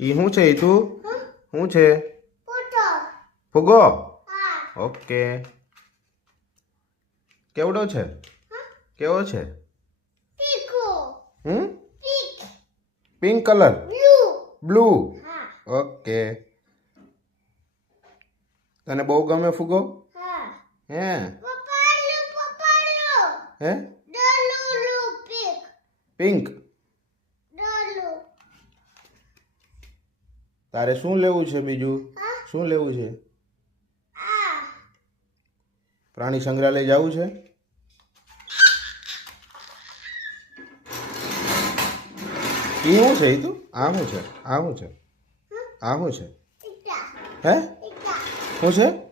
ઈ શું છે? ઈ તું શું છે? ફુગ્ગો. ઓકે. કેવડો છે? કેવો છે? Pink colour. બ્લુ. ઓકે. તને બહુ ગમે ફુગ્ગો? હે? હે? પિંક. તારે શું લેવું છે બીજું? શું લેવું છે? પ્રાણી સંગ્રહાલય જવું છે? ઈ શું છે? ઈ તું આ શું છે? આ શું છે? આ શું છે? હે? શું છે?